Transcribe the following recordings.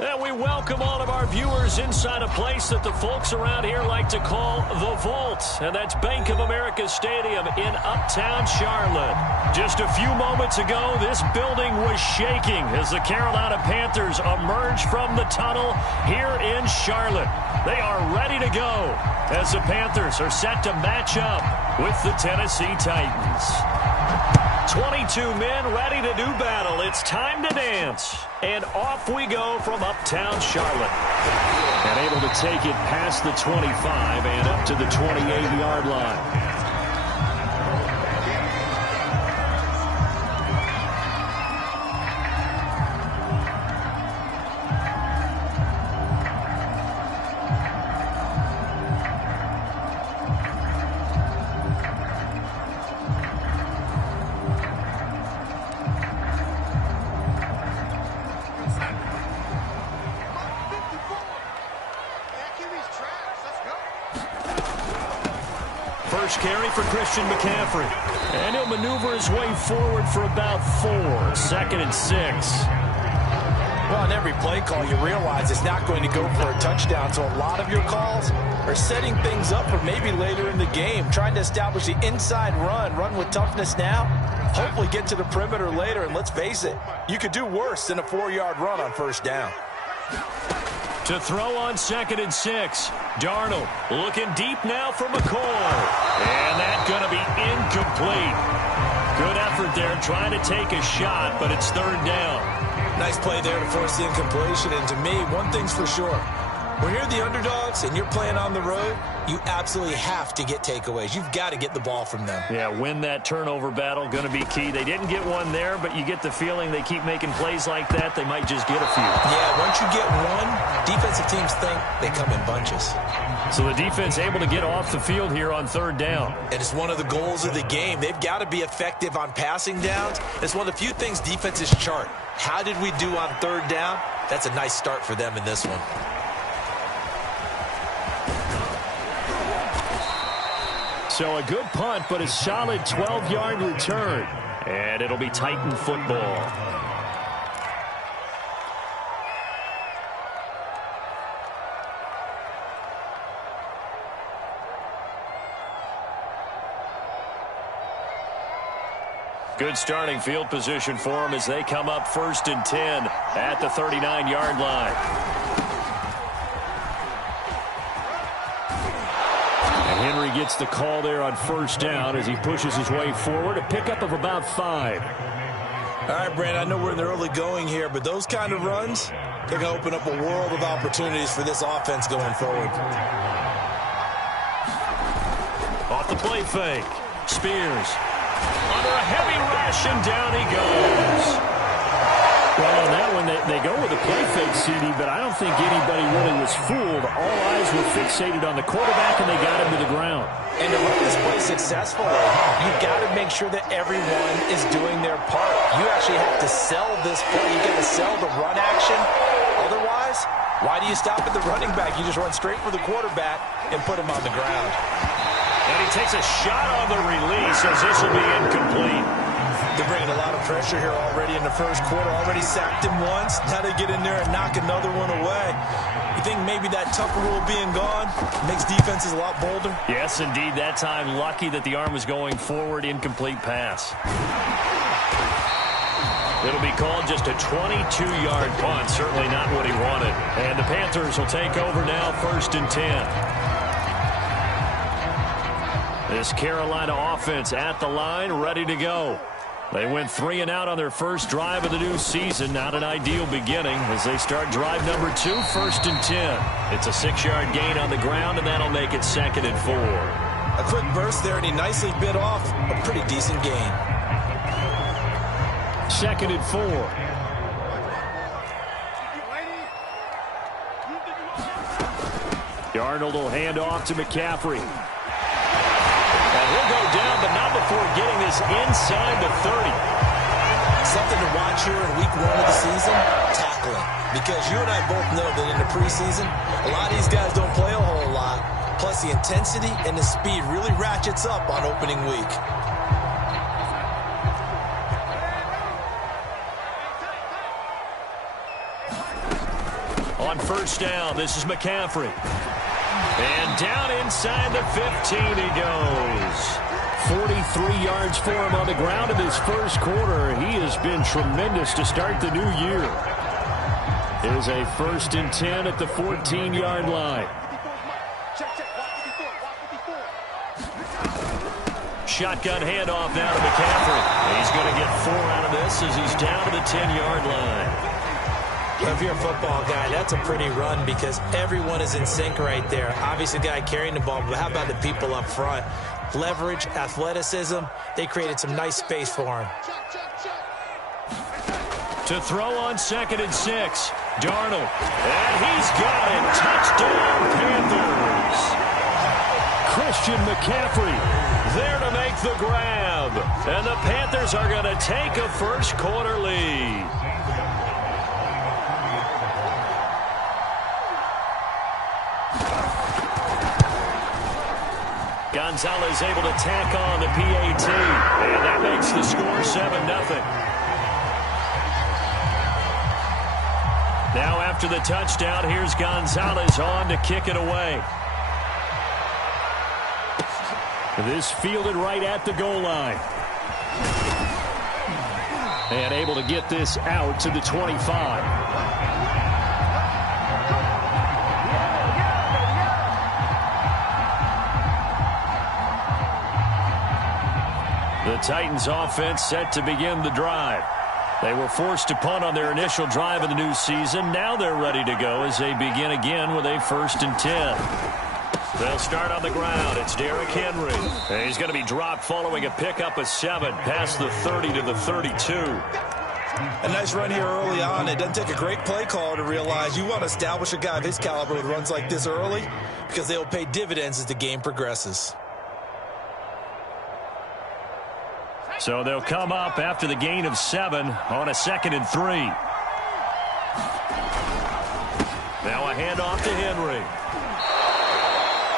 And we welcome all of our viewers inside a place that the folks around here like to call the Vault. And that's Bank of America Stadium in Uptown Charlotte. Just a few moments ago, this building was shaking as the Carolina Panthers emerged from the tunnel here in Charlotte. They are ready to go as the Panthers are set to match up with the Tennessee Titans. 22 men ready to do battle. It's time to dance. And off we go from Uptown Charlotte. And able to take it past the 25 and up to the 28-yard line. First carry for Christian McCaffrey. And he'll maneuver his way forward for about 4. 2nd and 6. Well, on every play call, you realize it's not going to go for a touchdown. So a lot of your calls are setting things up for maybe later in the game, trying to establish the inside run with toughness now, hopefully get to the perimeter later. And let's face it, you could do worse than a 4-yard run on first down. To throw on 2nd and 6. Darnold looking deep now for McCoy. And that's going to be incomplete. Good effort there trying to take a shot, but it's 3rd down. Nice play there to force the incompletion. And to me, one thing's for sure. When you're the underdogs and you're playing on the road, you absolutely have to get takeaways. You've got to get the ball from them. Yeah, win that turnover battle, going to be key. They didn't get one there, but you get the feeling they keep making plays like that, they might just get a few. Yeah, once you get one, defensive teams think they come in bunches. So the defense able to get off the field here on 3rd down. And it's one of the goals of the game. They've got to be effective on passing downs. It's one of the few things defenses chart. How did we do on 3rd down? That's a nice start for them in this one. So a good punt, but a solid 12-yard return. And it'll be Titan football. Good starting field position for them as they come up 1st and 10 at the 39-yard line. Henry gets the call there on 1st down as he pushes his way forward. A pickup of about 5. All right, Brand, I know we're in the early going here, but those kind of runs, they're going to open up a world of opportunities for this offense going forward. Off the play fake. Spears. Under a heavy rush, and down he goes. Well, on that one, they go with a play fake, CD, but I don't think anybody really was fooled. All eyes were fixated on the quarterback, and they got him to the ground. And to run this play successfully, you've got to make sure that everyone is doing their part. You actually have to sell this play. You've got to sell the run action. Otherwise, why do you stop at the running back? You just run straight for the quarterback and put him on the ground. And he takes a shot on the release as this will be incomplete. They're bringing a lot of pressure here already in the first quarter. Already sacked him once. Now they get in there and knock another one away. You think maybe that Tucker rule being gone makes defenses a lot bolder? Yes, indeed. That time, lucky that the arm was going forward. Incomplete pass. It'll be called just a 22-yard punt. Certainly not what he wanted. And the Panthers will take over now 1st and 10. This Carolina offense at the line, ready to go. They went 3 and out on their first drive of the new season. Not an ideal beginning as they start drive number 2, 1st and 10. It's a 6-yard gain on the ground, and that'll make it 2nd and 4. A quick burst there, and he nicely bit off a pretty decent gain. 2nd and 4. Darnold will hand off to McCaffrey. And he'll go down, but not before getting this inside the 30. Something to watch here in week 1 of the season, tackling. Because you and I both know that in the preseason, a lot of these guys don't play a whole lot. Plus the intensity and the speed really ratchets up on opening week. On first down, this is McCaffrey. And down inside the 15 he goes. 43 yards for him on the ground in this first quarter. He has been tremendous to start the new year. Here's a 1st and 10 at the 14-yard line. Shotgun handoff now to McCaffrey. He's going to get 4 out of this as he's down to the 10-yard line. Well, if you're a football guy, that's a pretty run because everyone is in sync right there. Obviously, the guy carrying the ball, but how about the people up front? Leverage, athleticism, they created some nice space for him. To throw on 2nd and 6, Darnold. And he's got it. Touchdown, Panthers. Christian McCaffrey there to make the grab. And the Panthers are going to take a first quarter lead. Gonzalez able to tack on the PAT. And that makes the score 7-0. Now after the touchdown, here's Gonzalez on to kick it away. This fielded right at the goal line. And able to get this out to the 25. The Titans offense set to begin the drive. They were forced to punt on their initial drive of the new season. Now they're ready to go as they begin again with a 1st and 10. They'll start on the ground. It's Derrick Henry. And he's going to be dropped following a pickup of 7 past the 30 to the 32. A nice run here early on. It doesn't take a great play caller to realize you want to establish a guy of his caliber with runs like this early because they'll pay dividends as the game progresses. So they'll come up after the gain of 7 on a 2nd and 3. Now a handoff to Henry.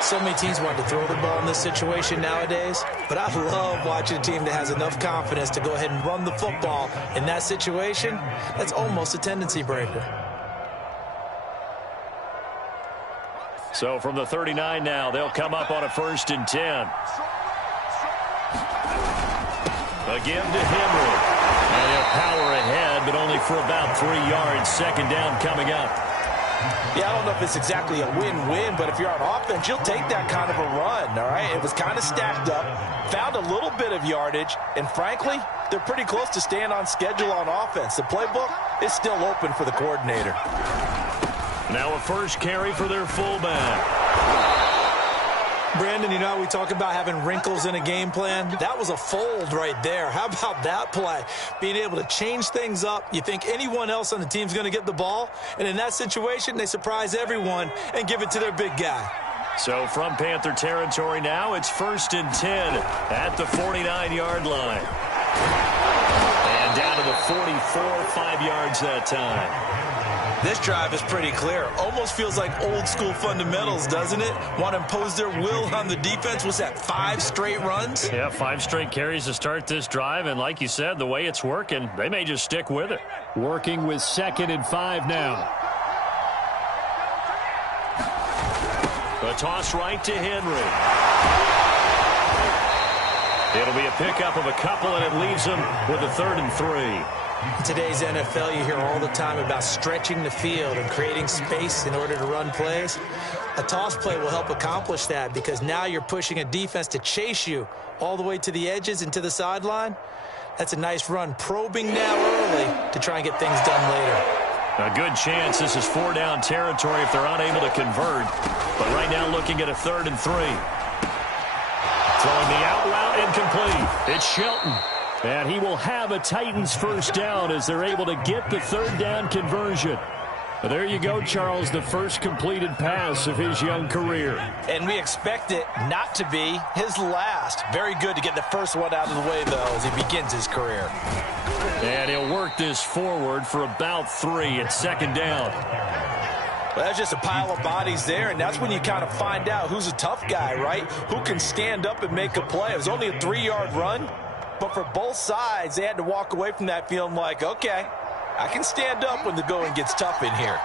So many teams want to throw the ball in this situation nowadays, but I love watching a team that has enough confidence to go ahead and run the football in that situation. That's almost a tendency breaker. So from the 39 now, they'll come up on a 1st and 10. Again to Henry. And they'll power ahead, but only for about 3 yards. 2nd down coming up. Yeah, I don't know if it's exactly a win-win, but if you're on offense, you'll take that kind of a run, all right? It was kind of stacked up, found a little bit of yardage, and frankly, they're pretty close to staying on schedule on offense. The playbook is still open for the coordinator. Now a first carry for their fullback. Brandon, you know how we talk about having wrinkles in a game plan? That was a fold right there. How about that play? Being able to change things up. You think anyone else on the team's going to get the ball, and in that situation, they surprise everyone and give it to their big guy. So from Panther territory now, it's 1st and 10 at the 49-yard line. And down to the 44, 5 yards that time. This drive is pretty clear. Almost feels like old school fundamentals, doesn't it? Want to impose their will on the defense. Was that 5 straight runs? Yeah, 5 straight carries to start this drive. And like you said, the way it's working, they may just stick with it. Working with 2nd and 5 now. A toss right to Henry. It'll be a pickup of a couple, and it leaves him with a 3rd and 3. In today's NFL, you hear all the time about stretching the field and creating space in order to run plays. A toss play will help accomplish that because now you're pushing a defense to chase you all the way to the edges and to the sideline. That's a nice run, probing now early to try and get things done later. A good chance this is 4-down territory if they're unable to convert. But right now looking at a 3rd and 3. Throwing the out route incomplete. It's Shelton. And he will have a Titans first down as they're able to get the 3rd down conversion. But there you go, Charles, the first completed pass of his young career. And we expect it not to be his last. Very good to get the first one out of the way, though, as he begins his career. And he'll work this forward for about 3 at 2nd down. Well, that's just a pile of bodies there, and that's when you kind of find out who's a tough guy, right? Who can stand up and make a play. It was only a 3-yard run. But for both sides, they had to walk away from that feeling like, okay, I can stand up when the going gets tough in here.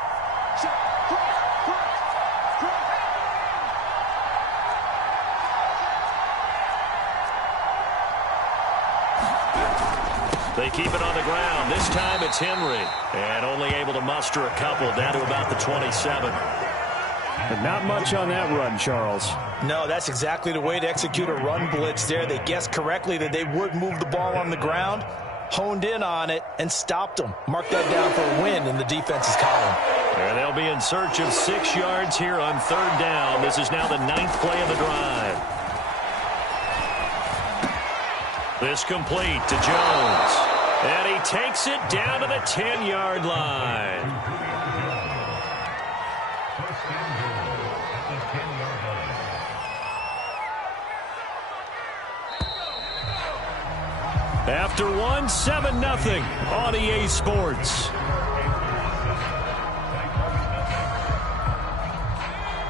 They keep it on the ground. This time it's Henry. And only able to muster a couple down to about the 27. But not much on that run, Charles. No, that's exactly the way to execute a run blitz there. They guessed correctly that they would move the ball on the ground, honed in on it, and stopped them. Mark that down for a win in the defense's column. And they'll be in search of 6 yards here on third down. This is now the 9th play of the drive. This complete to Jones. And he takes it down to the 10-yard line. After one, 7-0 on EA Sports.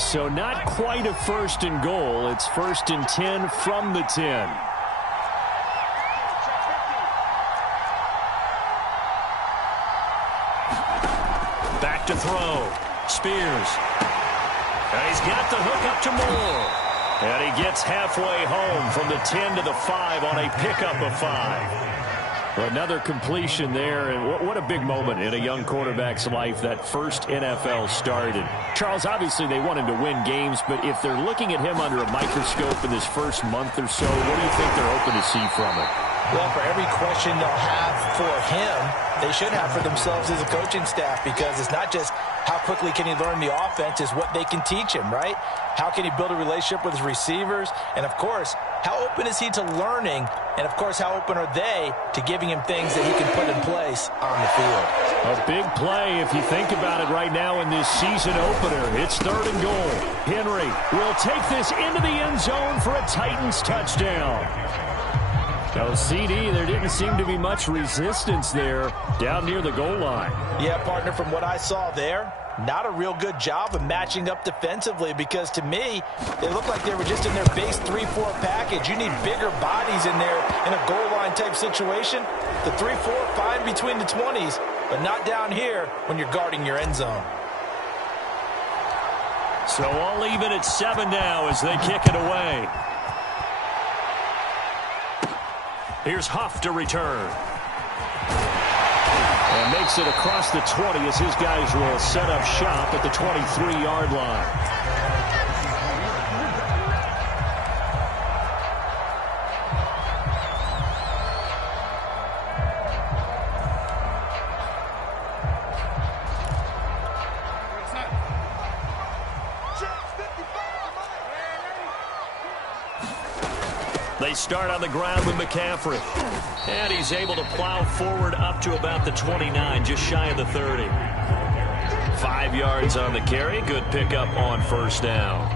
So not quite a 1st and goal. It's 1st and 10 from the 10. Back to throw. Spears. And he's got the hook up to Moore. And he gets halfway home from the 10 to the 5 on a pickup of 5. Another completion there, and what a big moment in a young quarterback's life, that first NFL start. And Charles, obviously they want him to win games, but if they're looking at him under a microscope in this first month or so, what do you think they're hoping to see from him? Well, for every question they'll have for him, they should have for themselves as a coaching staff, because it's not just how quickly can he learn the offense, is what they can teach him, right? How can he build a relationship with his receivers? And, of course, how open is he to learning? And, of course, how open are they to giving him things that he can put in place on the field? A big play if you think about it right now in this season opener. It's 3rd and goal. Henry will take this into the end zone for a Titans touchdown. So, CD, there didn't seem to be much resistance there down near the goal line. Yeah, partner, from what I saw there, not a real good job of matching up defensively, because to me, they looked like they were just in their base 3-4 package. You need bigger bodies in there in a goal line type situation. The 3-4, fine between the 20s, but not down here when you're guarding your end zone. So all even at 7 now as they kick it away. Here's Huff to return. And makes it across the 20 as his guys will set up shop at the 23-yard line. They start on the ground with McCaffrey. And he's able to plow forward up to about the 29, just shy of the 30. 5 yards on the carry. Good pickup on first down.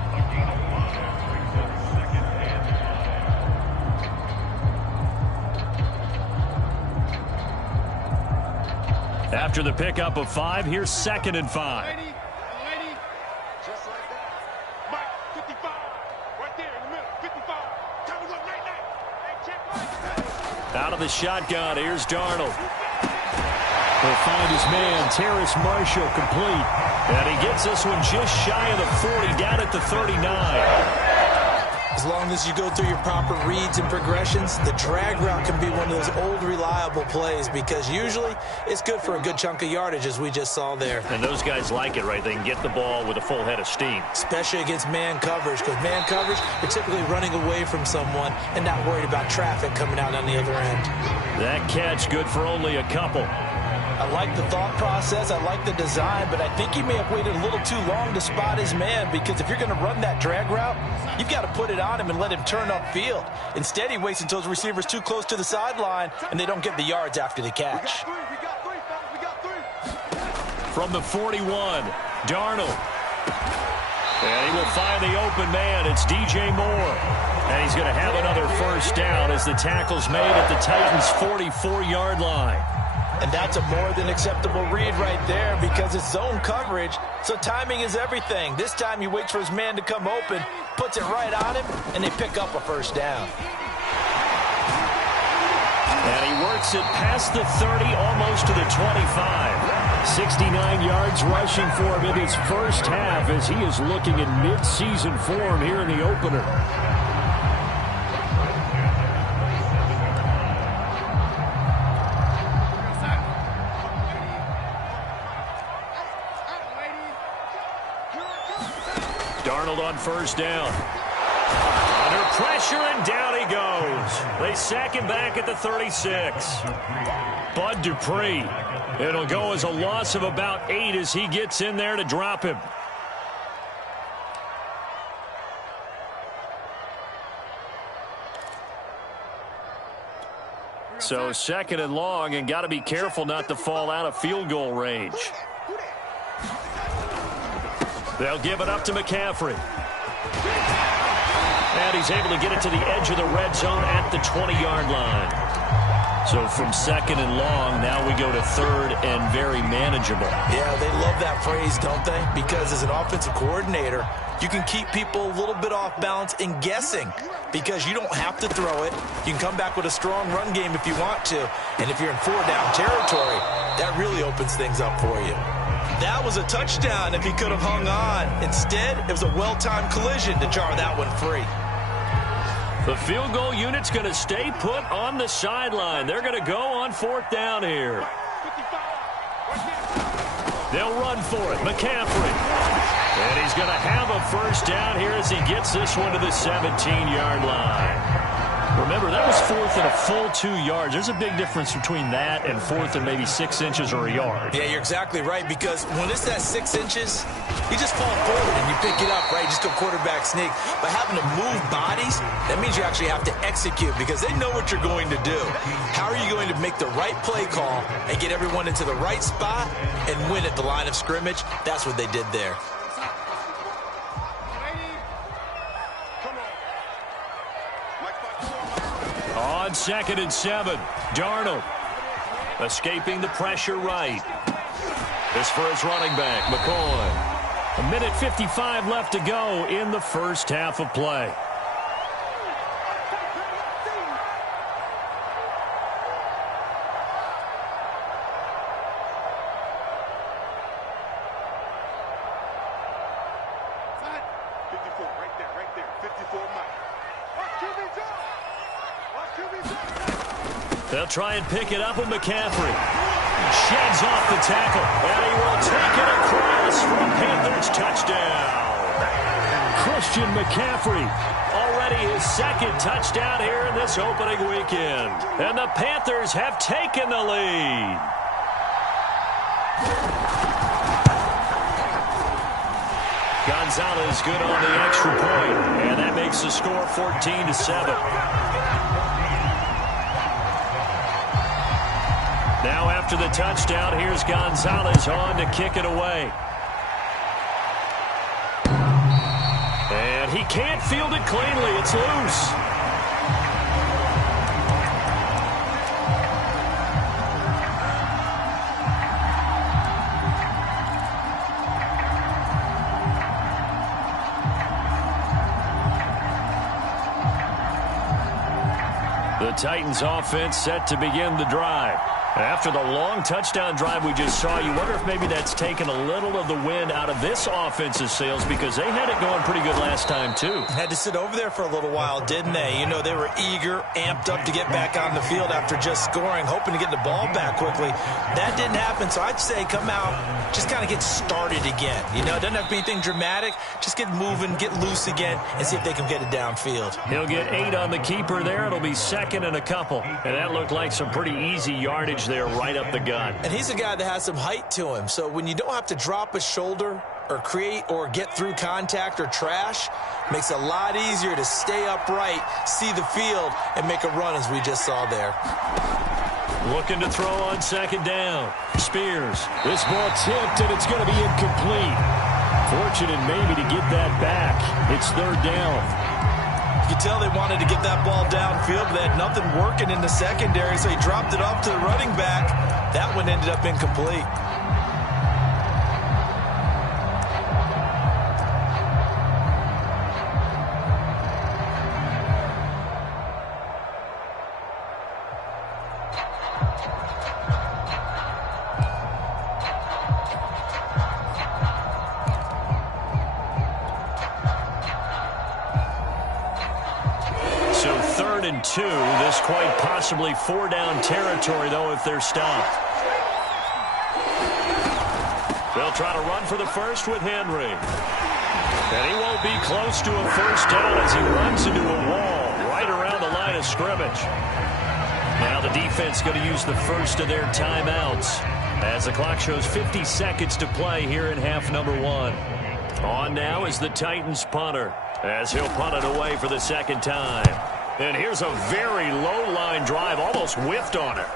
After the pickup of 5, here's 2nd and 5. Out of the shotgun, here's Darnold. He'll find his man, Terrace Marshall, complete. And he gets this one just shy of the 40, down at the 39. As long as you go through your proper reads and progressions, the drag route can be one of those old reliable plays, because usually it's good for a good chunk of yardage, as we just saw there. And those guys like it, right? They can get the ball with a full head of steam. Especially against man coverage, because man coverage, you're typically running away from someone and not worried about traffic coming out on the other end. That catch good for only a couple. I like the thought process, I like the design, but I think he may have waited a little too long to spot his man, because if you're going to run that drag route, you've got to put it on him and let him turn upfield. Instead, he waits until his receiver's too close to the sideline, and they don't get the yards after the catch. From the 41, Darnold. And he will find the open man. It's DJ Moore. And he's going to have another first down as the tackle's made at the Titans' 44-yard line. And that's a more than acceptable read right there, because it's zone coverage, so timing is everything. This time he waits for his man to come open, puts it right on him, and they pick up a first down. And he works it past the 30, almost to the 25. 69 yards rushing for him in his first half as he is looking in mid-season form here in the opener. Darnold on first down. Under pressure, and down he goes. They sack him back at the 36. Bud Dupree. It'll go as a loss of about 8 as he gets in there to drop him. So second and long, and got to be careful not to fall out of field goal range. They'll give it up to McCaffrey. And he's able to get it to the edge of the red zone at the 20-yard line. So from second and long, now we go to third and very manageable. Yeah, they love that phrase, don't they? Because as an offensive coordinator, you can keep people a little bit off balance and guessing because you don't have to throw it. You can come back with a strong run game if you want to. And if you're in four-down territory, that really opens things up for you. That was a touchdown if he could have hung on. Instead, it was a well-timed collision to jar that one free. The field goal unit's going to stay put on the sideline. They're going to go on fourth down here. They'll run for it. McCaffrey. And he's going to have a first down here as he gets this one to the 17-yard line. Remember, that was fourth and a full 2 yards. There's a big difference between that and fourth and maybe 6 inches or a yard. Yeah, you're exactly right, because when it's that 6 inches, you just fall forward and you pick it up, right? You just go quarterback sneak. But having to move bodies, that means you actually have to execute because they know what you're going to do. How are you going to make the right play call and get everyone into the right spot and win at the line of scrimmage? That's what they did there. On second and 7, Darnold escaping the pressure right. This for his running back, McCoy. 1:55 left to go in the first half of play. They'll try and pick it up with McCaffrey. Sheds off the tackle, and he will take it across for a Panthers touchdown. Christian McCaffrey, already his second touchdown here in this opening weekend. And the Panthers have taken the lead. Gonzalez good on the extra point, and that makes the score 14-7. Now after the touchdown, here's Gonzalez on to kick it away. And he can't field it cleanly. It's loose. The Titans offense set to begin the drive. After the long touchdown drive we just saw, you wonder if maybe that's taken a little of the wind out of this offense's sails because they had it going pretty good last time, too. Had to sit over there for a little while, didn't they? You know, they were eager, amped up to get back on the field after just scoring, hoping to get the ball back quickly. That didn't happen, so I'd say come out, just kind of get started again. You know, it doesn't have to be anything dramatic. Just get moving, get loose again, and see if they can get it downfield. He'll get 8 on the keeper there. It'll be second and a couple. And that looked like some pretty easy yardage there right up the gut. And he's a guy that has some height to him, so when you don't have to drop a shoulder or create or get through contact or trash, makes it a lot easier to stay upright, see the field, and make a run as we just saw there. Looking to throw on second down. Spears. This ball tipped, and it's going to be incomplete. Fortunate maybe to get that back. It's third down. You could tell they wanted to get that ball downfield, but they had nothing working in the secondary, so he dropped it off to the running back. That one ended up incomplete. and 2. This quite possibly 4-down territory, though, if they're stopped. They'll try to run for the first with Henry. And he won't be close to a first down as he runs into a wall right around the line of scrimmage. Now the defense going to use the first of their timeouts as the clock shows 50 seconds to play here in half number 1. On now is the Titans punter as he'll punt it away for the second time. And here's a very low line drive, almost whiffed on it.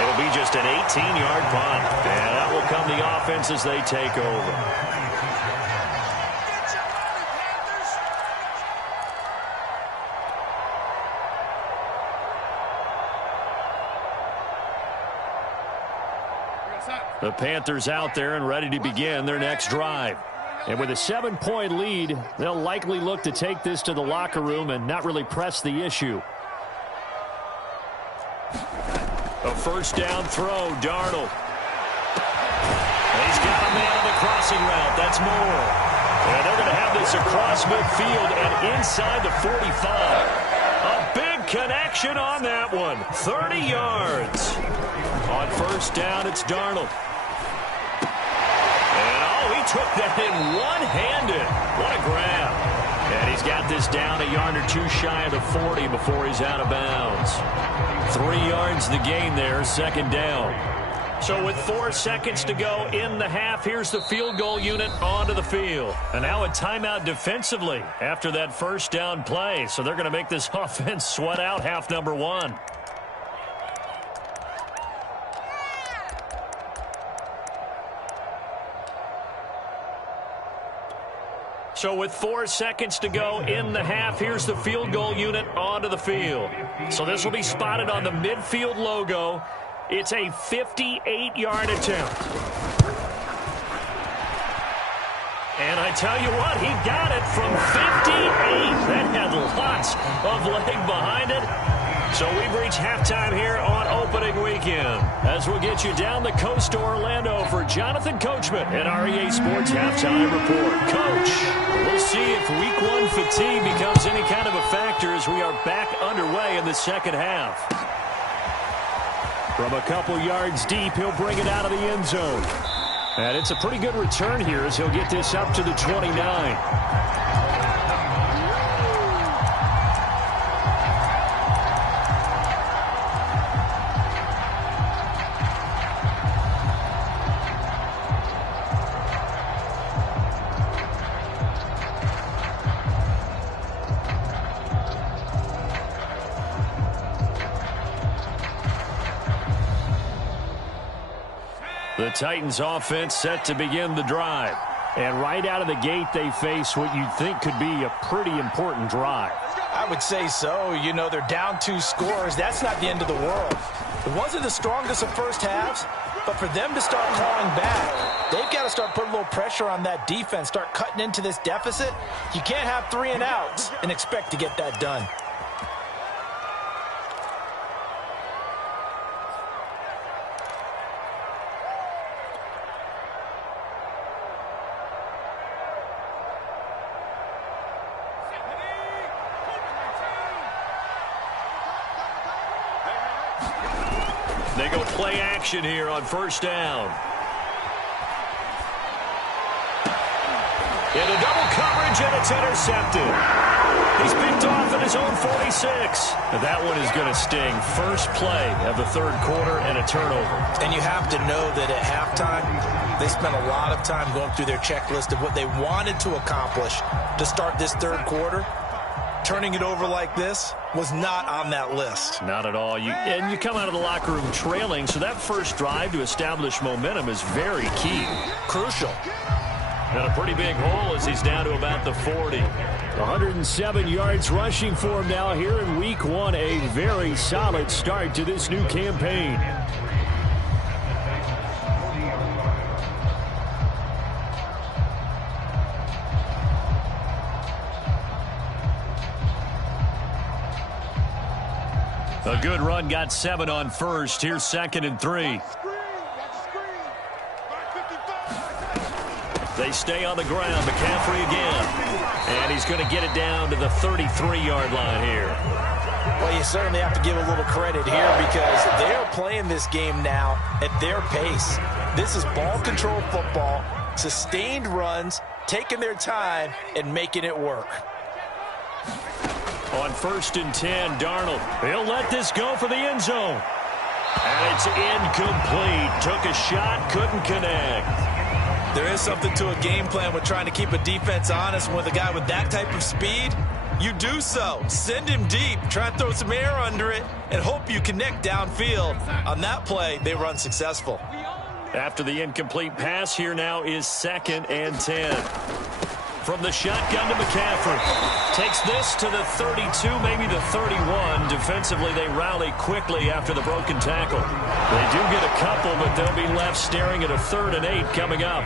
It'll be just an 18-yard punt. And that will come the offense as they take over. The Panthers out there and ready to begin their next drive. And with a 7-point lead, they'll likely look to take this to the locker room and not really press the issue. A first down throw, Darnold. He's got a man on the crossing route. That's Moore. And they're going to have this across midfield and inside the 45. A big connection on that one. 30 yards. On first down, it's Darnold. And, oh, he took that in one-handed. What a grab. And he's got this down a yard or two shy of the 40 before he's out of bounds. 3 yards the gain there, second down. So with 4 seconds to go in the half, here's the field goal unit onto the field. And now a timeout defensively after that first down play. So they're going to make this offense sweat out half number 1. So with 4 seconds to go in the half, here's the field goal unit onto the field. So this will be spotted on the midfield logo. It's a 58-yard attempt. And I tell you what, he got it from 58. That had lots of leg behind it. So we've reached halftime here on opening weekend as we'll get you down the coast to Orlando for Jonathan Coachman and REA Sports Halftime Report. Coach, we'll see if week 1 fatigue becomes any kind of a factor as we are back underway in the second half. From a couple yards deep, he'll bring it out of the end zone. And it's a pretty good return here as he'll get this up to the 29. The Titans offense set to begin the drive. And right out of the gate, they face what you'd think could be a pretty important drive. I would say so. You know, they're down 2 scores. That's not the end of the world. It wasn't the strongest of first halves, but for them to start clawing back, they've got to start putting a little pressure on that defense, start cutting into this deficit. You can't have 3 and outs and expect to get that done. They go play action here on first down. Into double coverage, and it's intercepted. He's picked off at his own 46. That one is going to sting. First play of the third quarter and a turnover. And you have to know that at halftime, they spent a lot of time going through their checklist of what they wanted to accomplish to start this third quarter. Turning it over like this was not on that list. Not at all. And you come out of the locker room trailing, so that first drive to establish momentum is very key. Crucial. And a pretty big hole as he's down to about the 40. 107 yards rushing for him now here in week 1. A very solid start to this new campaign. A good run, got 7 on first. Here's 2nd and 3. They stay on the ground. McCaffrey again. And he's going to get it down to the 33-yard line here. Well, you certainly have to give a little credit here because they are playing this game now at their pace. This is ball control football, sustained runs, taking their time, and making it work. On 1st and 10, Darnold. He'll let this go for the end zone. And it's incomplete. Took a shot, couldn't connect. There is something to a game plan with trying to keep a defense honest. With a guy with that type of speed, you do so. Send him deep, try and throw some air under it, and hope you connect downfield. On that play, they run successful. After the incomplete pass, here now is 2nd and 10. From the shotgun to McCaffrey. Takes this to the 32, maybe the 31. Defensively, they rally quickly after the broken tackle. They do get a couple, but they'll be left staring at a 3rd and 8 coming up.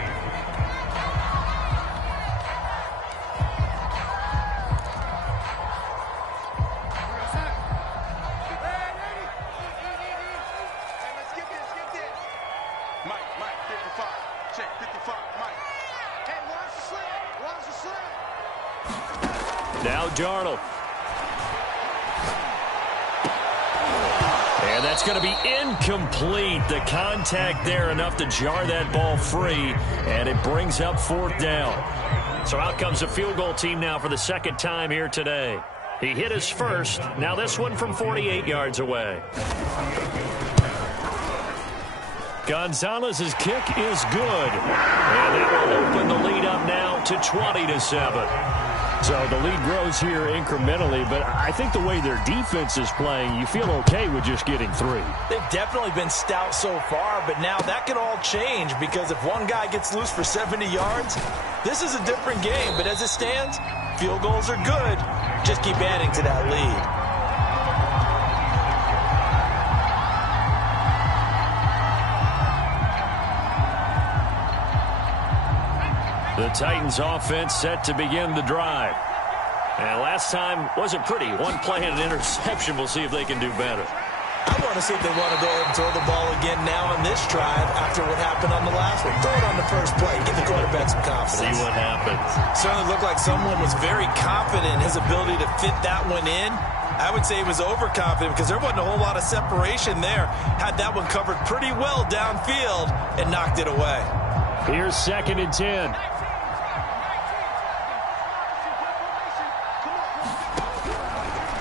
Now Darnold. And that's going to be incomplete. The contact there enough to jar that ball free, and it brings up 4th down. So out comes the field goal team now for the 2nd time here today. He hit his first. Now this one from 48 yards away. Gonzalez's kick is good. And that will open the lead up now to 20-7. So the lead grows here incrementally, but I think the way their defense is playing, you feel okay with just getting 3. They've definitely been stout so far, but now that can all change because if one guy gets loose for 70 yards, this is a different game. But as it stands, field goals are good. Just keep adding to that lead. The Titans offense set to begin the drive. And last time wasn't pretty. One play and an interception. We'll see if they can do better. I want to see if they want to go ahead and throw the ball again now on this drive after what happened on the last one. Throw it on the first play. Give the quarterback some confidence. See what happens. Certainly looked like someone was very confident in his ability to fit that one in. I would say he was overconfident because there wasn't a whole lot of separation there. Had that one covered pretty well downfield and knocked it away. Here's 2nd and 10.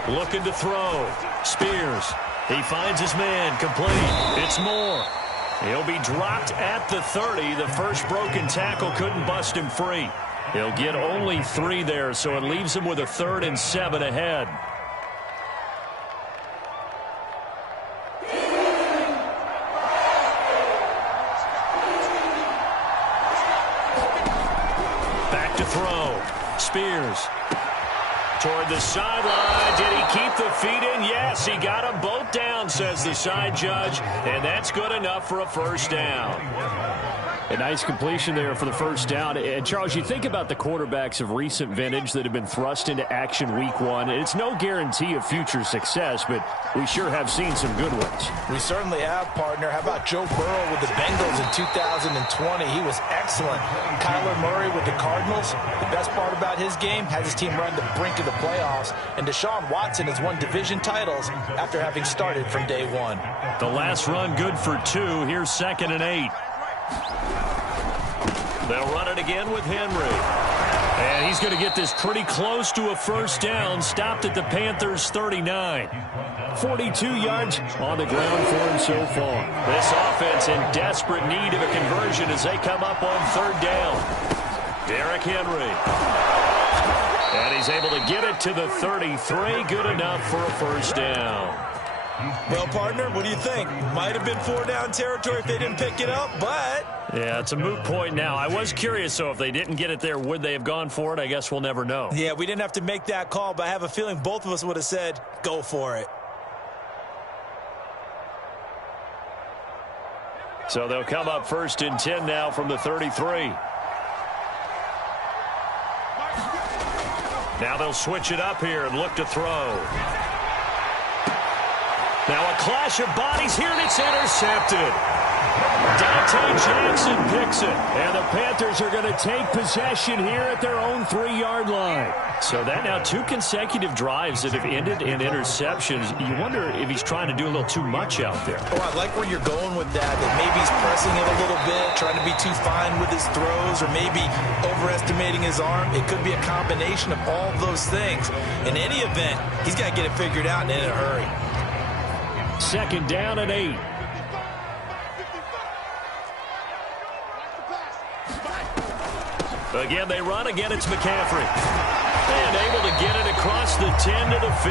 Looking to throw. Spears. He finds his man. Complete. It's Moore. He'll be dropped at the 30. The first broken tackle couldn't bust him free. He'll get only 3 there, so it leaves him with a 3rd and 7 ahead. Back to throw. Spears. Toward the sideline. Did he keep the feet in? Yes, he got them both down, says the side judge, and that's good enough for a 1st down. A nice completion there for the 1st down. And, Charles, you think about the quarterbacks of recent vintage that have been thrust into action week 1. It's no guarantee of future success, but we sure have seen some good ones. We certainly have, partner. How about Joe Burrow with the Bengals in 2020? He was excellent. Kyler Murray with the Cardinals. The best part about his game has his team run the brink of the playoffs. And Deshaun Watson has won division titles after having started from day 1. The last run good for 2. Here's 2nd and 8. They'll run it again with Henry. And he's going to get this pretty close to a 1st down. Stopped at the Panthers' 39. 42 yards on the ground for him so far. This offense in desperate need of a conversion as they come up on 3rd down. Derrick Henry. And he's able to get it to the 33. Good enough for a 1st down. Well, partner, what do you think? Might have been 4-down territory if they didn't pick it up, but... Yeah, it's a moot point now. I was curious, so if they didn't get it there, would they have gone for it? I guess we'll never know. Yeah, we didn't have to make that call, but I have a feeling both of us would have said, go for it. So they'll come up 1st and 10 now from the 33. Now they'll switch it up here and look to throw. Now a clash of bodies here, and it's intercepted. Dante Jackson picks it. And the Panthers are going to take possession here at their own 3-yard line. So that now 2 consecutive drives that have ended in interceptions. You wonder if he's trying to do a little too much out there. Oh, I like where you're going with that maybe he's pressing it a little bit, trying to be too fine with his throws, or maybe overestimating his arm. It could be a combination of all of those things. In any event, he's got to get it figured out and in a hurry. 2nd down and 8. Again, they run. Again, it's McCaffrey. And able to get it across the 10 to the 15.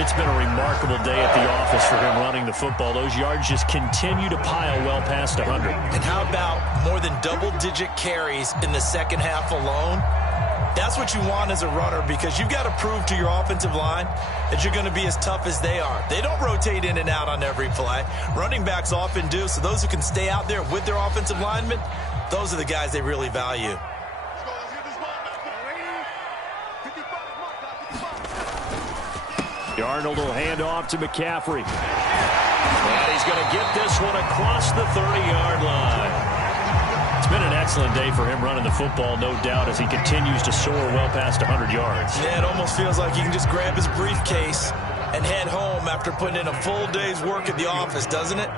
It's been a remarkable day at the office for him running the football. Those yards just continue to pile well past 100. And how about more than double-digit carries in the second half alone? That's what you want as a runner, because you've got to prove to your offensive line that you're going to be as tough as they are. They don't rotate in and out on every play. Running backs often do, so those who can stay out there with their offensive linemen, those are the guys they really value. Darnold will hand off to McCaffrey. And he's going to get this one across the 30-yard line. It's been an excellent day for him running the football, no doubt, as he continues to soar well past 100 yards. Yeah, it almost feels like he can just grab his briefcase and head home after putting in a full day's work at the office, doesn't it?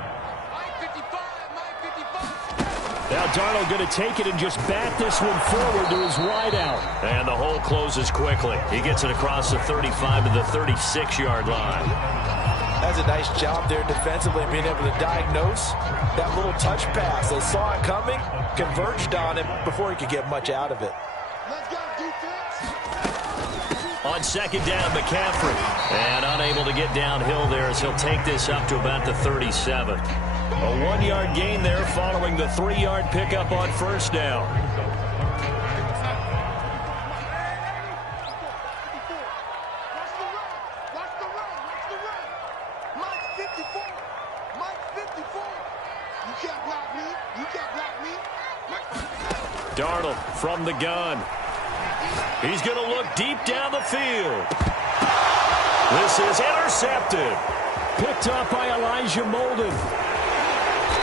Now Darnold going to take it and just bat this one forward to his wideout. And the hole closes quickly. He gets it across the 35 to the 36-yard line. That's a nice job there defensively, being able to diagnose that little touch pass. They saw it coming, converged on him before he could get much out of it. On 2nd down, McCaffrey. And unable to get downhill there as he'll take this up to about the 37. A 1-yard gain there following the 3-yard pickup on 1st down. Darnold from the gun. He's going to look deep down the field. This is intercepted. Picked up by Elijah Molden.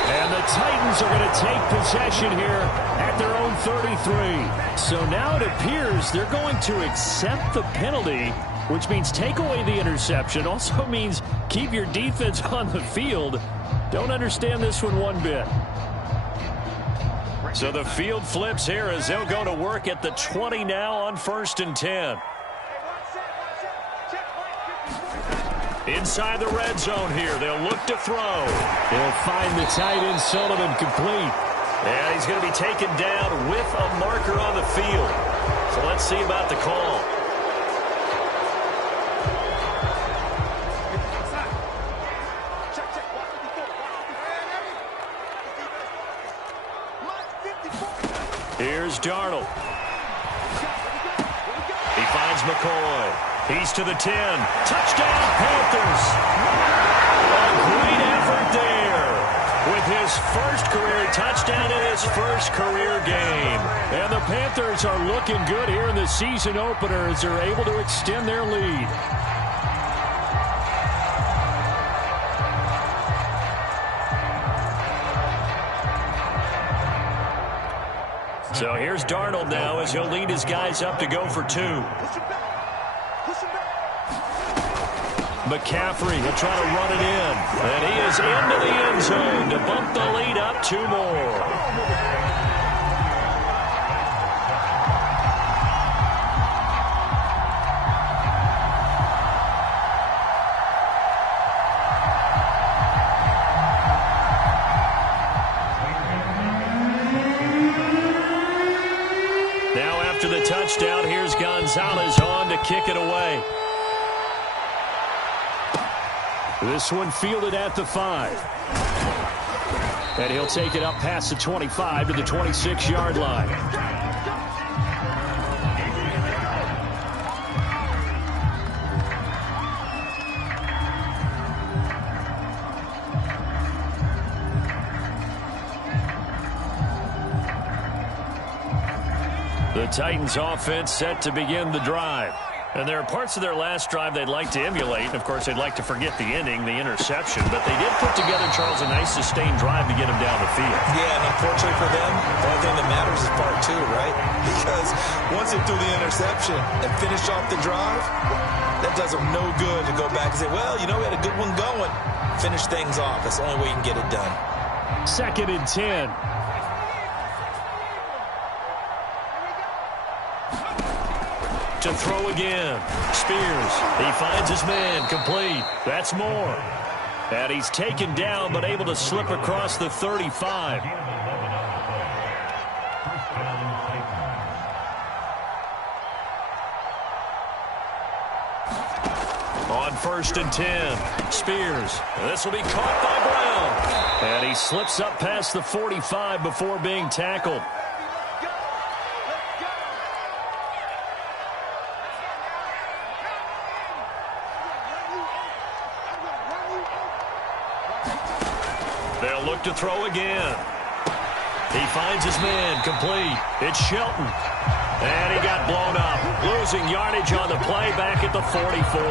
And the Titans are going to take possession here at their own 33. So now it appears they're going to accept the penalty, which means take away the interception. Also means keep your defense on the field. Don't understand this one bit. So the field flips here as they'll go to work at the 20 now on 1st and 10. Inside the red zone here. They'll look to throw. He'll find the tight end Sullivan complete. And he's going to be taken down with a marker on the field. So let's see about the call. Here's Darnold. He finds McCoy. He's to the 10. Touchdown, Panthers. A great effort there with his first career touchdown in his first career game. And the Panthers are looking good here in the season opener as they're able to extend their lead. So here's Darnold now as he'll lead his guys up to go for 2. McCaffrey will try to run it in. And he is into the end zone to bump the lead up 2 more. Now after the touchdown, here's Gonzalez on to kick it away. This one fielded at the 5. And he'll take it up past the 25 to the 26-yard line. The Titans offense set to begin the drive. And there are parts of their last drive they'd like to emulate. And, of course, they'd like to forget the inning, the interception. But they did put together, Charles, a nice sustained drive to get them down the field. Yeah, and unfortunately for them, the only thing that matters is part two, right? Because once they threw the interception and finished off the drive, that does them no good to go back and say, well, you know, we had a good one going. Finish things off. That's the only way you can get it done. 2nd and 10. To throw again. Spears. He finds his man. Complete. That's more. And he's taken down but able to slip across the 35. On 1st and 10. Spears. This will be caught by Brown. And he slips up past the 45 before being tackled. They'll look to throw again. He finds his man. Complete. It's Shelton. And he got blown up. Losing yardage on the play back at the 44.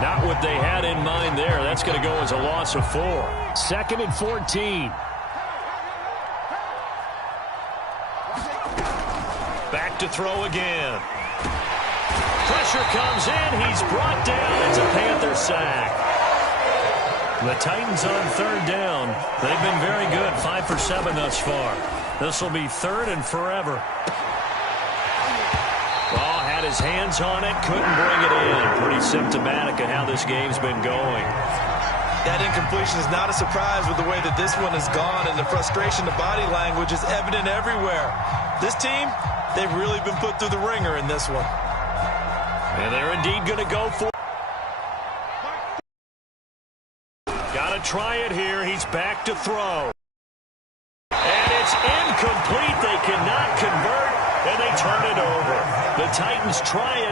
Not what they had in mind there. That's going to go as a loss of 4. 2nd and 14. Back to throw again. Pressure comes in. He's brought down. It's a Panther sack. The Titans on 3rd down. They've been very good. 5 for 7 thus far. This will be 3rd and forever. Oh, had his hands on it. Couldn't bring it in. Pretty symptomatic of how this game's been going. That incompletion is not a surprise with the way that this one has gone, and the frustration, the body language is evident everywhere. This team, they've really been put through the ringer in this one. And they're indeed going to go for it. Got to try it here. He's back to throw. And it's incomplete. They cannot convert, and they turn it over. The Titans try it.